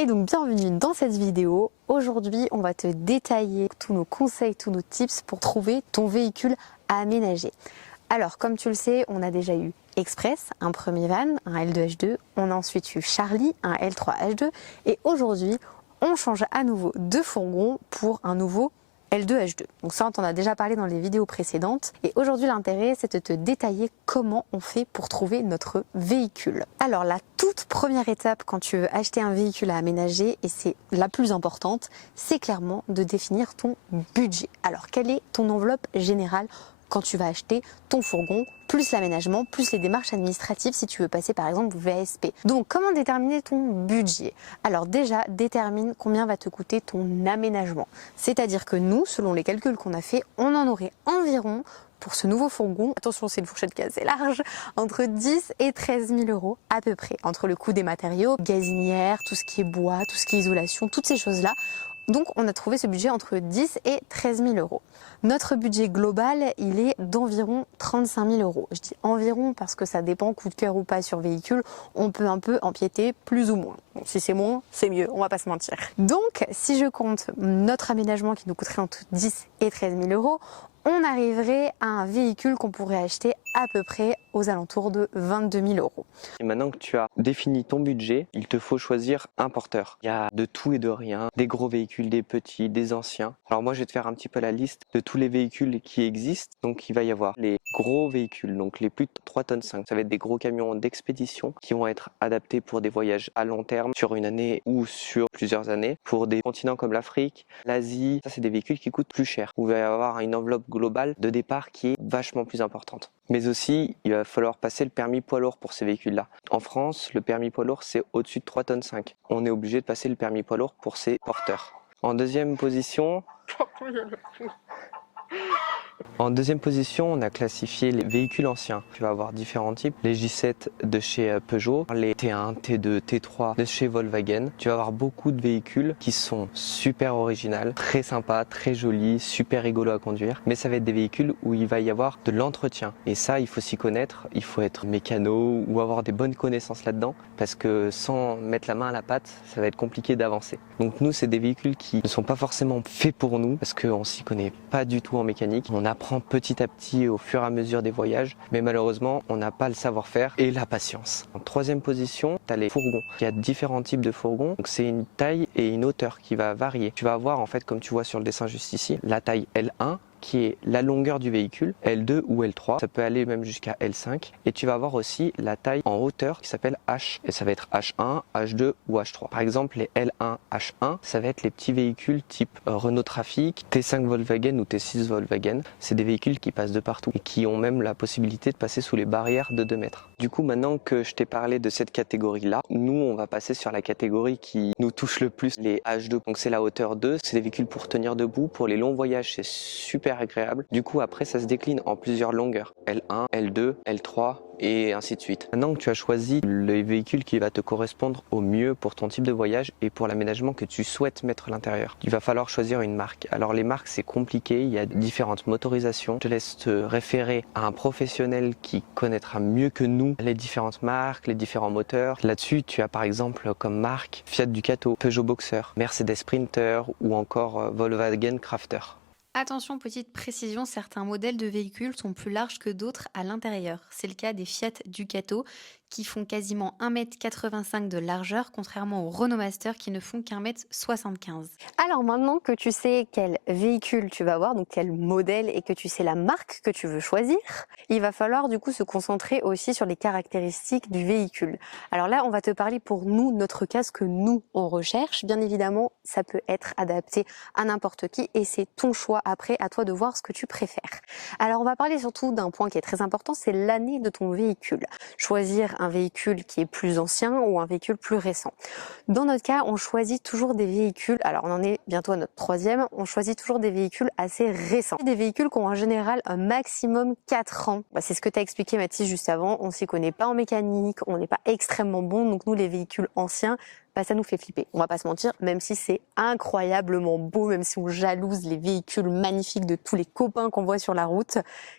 Et donc bienvenue dans cette vidéo. Aujourd'hui on va te détailler tous nos conseils, tous nos tips pour trouver ton véhicule à aménager. Alors comme tu le sais, on a déjà eu Express, un premier van, un L2H2, on a ensuite eu Charlie, un L3H2 et aujourd'hui on change à nouveau de fourgon pour un nouveau L2H2. Donc ça on t'en a déjà parlé dans les vidéos précédentes et aujourd'hui l'intérêt c'est de te détailler comment on fait pour trouver notre véhicule. Alors la toute première étape quand tu veux acheter un véhicule à aménager, et c'est la plus importante, c'est clairement de définir ton budget. Alors quelle est ton enveloppe générale quand tu vas acheter ton fourgon, plus l'aménagement, plus les démarches administratives si tu veux passer par exemple VASP. Donc comment déterminer ton budget? Alors déjà, détermine combien va te coûter ton aménagement. C'est-à-dire que nous, selon les calculs qu'on a fait, on en aurait environ pour ce nouveau fourgon, attention c'est une fourchette qui est assez large, entre 10 et 13 000 euros à peu près, entre le coût des matériaux, gazinière, tout ce qui est bois, tout ce qui est isolation, toutes ces choses-là. Donc on a trouvé ce budget entre 10 et 13 000 euros. Notre budget global, il est d'environ 35 000 euros. Je dis environ parce que ça dépend coup de cœur ou pas sur véhicule. On peut un peu empiéter plus ou moins. Bon, si c'est moins, c'est mieux, on va pas se mentir. Donc si je compte notre aménagement qui nous coûterait entre 10 et 13 000 euros, on arriverait à un véhicule qu'on pourrait acheter à peu près aux alentours de 22 000 euros. Et maintenant que tu as défini ton budget, il te faut choisir un porteur. Il y a de tout et de rien, des gros véhicules, des petits, des anciens. Alors moi je vais te faire un petit peu la liste de tous les véhicules qui existent. Donc il va y avoir les gros véhicules, donc les plus de 3 tonnes 5. Ça va être des gros camions d'expédition qui vont être adaptés pour des voyages à long terme, sur une année ou sur plusieurs années. Pour des continents comme l'Afrique, l'Asie, ça c'est des véhicules qui coûtent plus cher. Vous allez avoir une enveloppe globale de départ qui est vachement plus importante. Mais aussi, il va falloir passer le permis poids lourd pour ces véhicules-là. En France, le permis poids lourd, c'est au-dessus de 3 tonnes 5. On est obligé de passer le permis poids lourd pour ces porteurs. En deuxième position, on a classifié les véhicules anciens. Tu vas avoir différents types. Les J7 de chez Peugeot, les T1, T2, T3 de chez Volkswagen. Tu vas avoir beaucoup de véhicules qui sont super originaux, très sympas, très jolis, super rigolos à conduire. Mais ça va être des véhicules où il va y avoir de l'entretien. Et ça, il faut s'y connaître. Il faut être mécano ou avoir des bonnes connaissances là-dedans. Parce que sans mettre la main à la pâte, ça va être compliqué d'avancer. Donc nous, c'est des véhicules qui ne sont pas forcément faits pour nous parce qu'on s'y connaît pas du tout en mécanique. On apprend petit à petit au fur et à mesure des voyages, mais malheureusement, on n'a pas le savoir-faire et la patience. En troisième position, tu as les fourgons. Il y a différents types de fourgons, donc c'est une taille et une hauteur qui va varier. Tu vas avoir en fait, comme tu vois sur le dessin juste ici, la taille L1, qui est la longueur du véhicule, L2 ou L3, ça peut aller même jusqu'à L5, et tu vas avoir aussi la taille en hauteur qui s'appelle H, et ça va être H1, H2 ou H3. Par exemple, les L1, H1, ça va être les petits véhicules type Renault Trafic, T5 Volkswagen ou T6 Volkswagen. C'est des véhicules qui passent de partout et qui ont même la possibilité de passer sous les barrières de 2 mètres. Du coup, maintenant que je t'ai parlé de cette catégorie-là, nous, on va passer sur la catégorie qui nous touche le plus, les H2. Donc c'est la hauteur 2, c'est des véhicules pour tenir debout, pour les longs voyages, c'est super agréable. Du coup, après, ça se décline en plusieurs longueurs. L1, L2, L3 et ainsi de suite. Maintenant que tu as choisi le véhicule qui va te correspondre au mieux pour ton type de voyage et pour l'aménagement que tu souhaites mettre à l'intérieur, il va falloir choisir une marque. Alors les marques, c'est compliqué, il y a différentes motorisations. Je te laisse te référer à un professionnel qui connaîtra mieux que nous les différentes marques, les différents moteurs. Là-dessus, tu as par exemple comme marque Fiat Ducato, Peugeot Boxer, Mercedes Sprinter ou encore Volkswagen Crafter. Attention, petite précision, certains modèles de véhicules sont plus larges que d'autres à l'intérieur. C'est le cas des Fiat Ducato qui font quasiment 1,85 m de largeur, contrairement aux Renault Master qui ne font qu'1,75 m. Alors maintenant que tu sais quel véhicule tu vas avoir, donc quel modèle, et que tu sais la marque que tu veux choisir, il va falloir du coup se concentrer aussi sur les caractéristiques du véhicule. Alors là, on va te parler pour nous, notre cas, ce que nous on recherche. Bien évidemment, ça peut être adapté à n'importe qui et c'est ton choix après, à toi de voir ce que tu préfères. Alors on va parler surtout d'un point qui est très important, c'est l'année de ton véhicule. Choisir un véhicule qui est plus ancien ou un véhicule plus récent. Dans notre cas, on choisit toujours des véhicules, alors on en est bientôt à notre troisième, on choisit toujours des véhicules assez récents. Des véhicules qui ont en général un maximum 4 ans. C'est ce que tu as expliqué Mathis juste avant, on s'y connaît pas en mécanique, on n'est pas extrêmement bon, donc nous les véhicules anciens, ça nous fait flipper. On va pas se mentir, même si c'est incroyablement beau, même si on jalouse les véhicules magnifiques de tous les copains qu'on voit sur la route,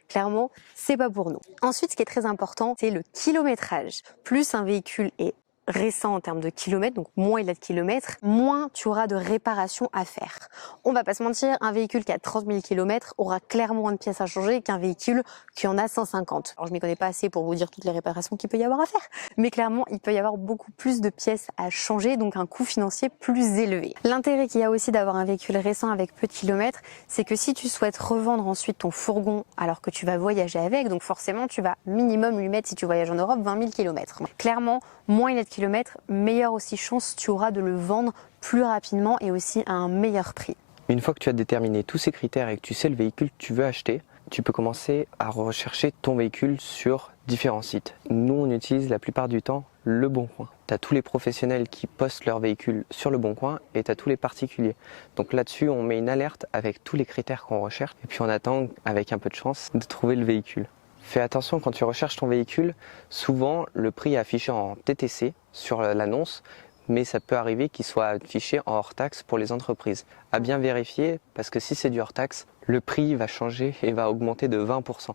clairement, c'est pas pour nous. Ensuite, ce qui est très important, c'est le kilométrage. Plus un véhicule est récent en termes de kilomètres, donc moins il a de kilomètres, moins tu auras de réparations à faire. On va pas se mentir, un véhicule qui a 30 000 km aura clairement moins de pièces à changer qu'un véhicule qui en a 150. Alors je m'y connais pas assez pour vous dire toutes les réparations qu'il peut y avoir à faire, mais clairement il peut y avoir beaucoup plus de pièces à changer, donc un coût financier plus élevé. L'intérêt qu'il y a aussi d'avoir un véhicule récent avec peu de kilomètres, c'est que si tu souhaites revendre ensuite ton fourgon alors que tu vas voyager avec, donc forcément tu vas minimum lui mettre, si tu voyages en Europe, 20 000 km. Clairement, moins il a de kilomètres, meilleure aussi chance tu auras de le vendre plus rapidement et aussi à un meilleur prix. Une fois que tu as déterminé tous ces critères et que tu sais le véhicule que tu veux acheter, tu peux commencer à rechercher ton véhicule sur différents sites. Nous, on utilise la plupart du temps Le Bon Coin. Tu as tous les professionnels qui postent leur véhicule sur Le Bon Coin et tu as tous les particuliers. Donc là-dessus, on met une alerte avec tous les critères qu'on recherche et puis on attend, avec un peu de chance, de trouver le véhicule. Fais attention quand tu recherches ton véhicule, souvent le prix est affiché en TTC sur l'annonce, mais ça peut arriver qu'il soit affiché en hors taxe pour les entreprises. À bien vérifier, parce que si c'est du hors taxe, le prix va changer et va augmenter de 20%.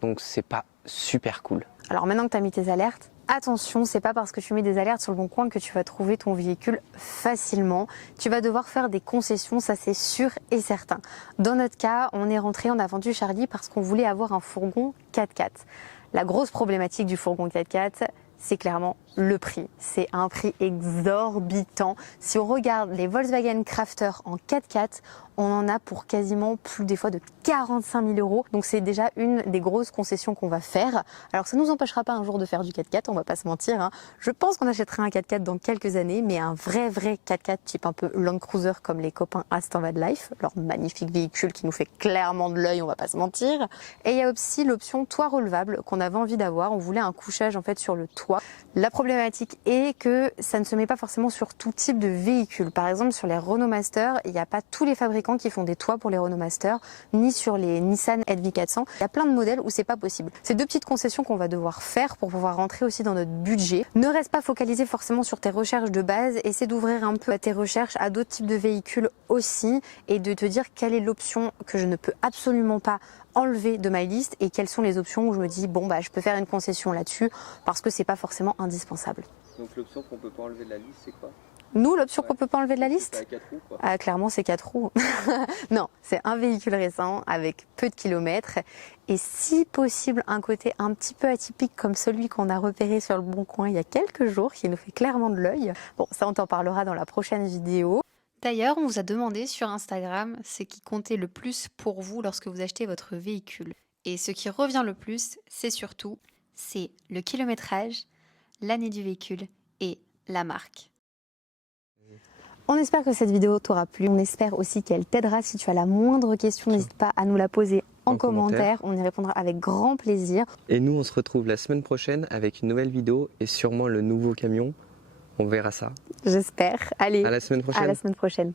Donc c'est pas super cool. Alors maintenant que tu as mis tes alertes, attention, c'est pas parce que tu mets des alertes sur Le Bon Coin que tu vas trouver ton véhicule facilement. Tu vas devoir faire des concessions, ça c'est sûr et certain. Dans notre cas, on a vendu Charlie parce qu'on voulait avoir un fourgon 4x4. La grosse problématique du fourgon 4x4, c'est clairement le prix. C'est un prix exorbitant. Si on regarde les Volkswagen Crafter en 4x4, on en a pour quasiment plus des fois de 45 000 euros. Donc c'est déjà une des grosses concessions qu'on va faire. Alors ça ne nous empêchera pas un jour de faire du 4x4, on va pas se mentir, hein. Je pense qu'on achètera un 4x4 dans quelques années, mais un vrai 4x4 type un peu Land Cruiser comme les copains Aston Van Life, leur magnifique véhicule qui nous fait clairement de l'œil, on va pas se mentir. Et il y a aussi l'option toit relevable qu'on avait envie d'avoir. On voulait un couchage en fait sur le toit. La problématique est que ça ne se met pas forcément sur tout type de véhicule. Par exemple, sur les Renault Master, il n'y a pas tous les fabricants qui font des toits pour les Renault Master, ni sur les Nissan NV400. Il y a plein de modèles où c'est pas possible. C'est deux petites concessions qu'on va devoir faire pour pouvoir rentrer aussi dans notre budget. Ne reste pas focalisé forcément sur tes recherches de base. Essaie d'ouvrir un peu tes recherches à d'autres types de véhicules aussi et de te dire quelle est l'option que je ne peux absolument pas enlever de ma liste et quelles sont les options où je me dis bon bah je peux faire une concession là-dessus parce que c'est pas forcément indispensable. Donc l'option qu'on peut pas enlever de la liste, c'est quoi? Nous, l'option qu'on peut pas enlever de la liste, C'est à 4 roues, quoi. Ah, clairement c'est 4 roues. Non, c'est un véhicule récent avec peu de kilomètres et si possible un côté un petit peu atypique comme celui qu'on a repéré sur Le Bon Coin il y a quelques jours qui nous fait clairement de l'œil. Bon, ça on t'en parlera dans la prochaine vidéo. D'ailleurs, on vous a demandé sur Instagram ce qui comptait le plus pour vous lorsque vous achetez votre véhicule. Et ce qui revient le plus, c'est le kilométrage, l'année du véhicule et la marque. On espère que cette vidéo t'aura plu. On espère aussi qu'elle t'aidera. Si tu as la moindre question, n'hésite pas à nous la poser en commentaire. On y répondra avec grand plaisir. Et nous, on se retrouve la semaine prochaine avec une nouvelle vidéo et sûrement le nouveau camion. On verra ça. J'espère. Allez, À la semaine prochaine. à la semaine prochaine.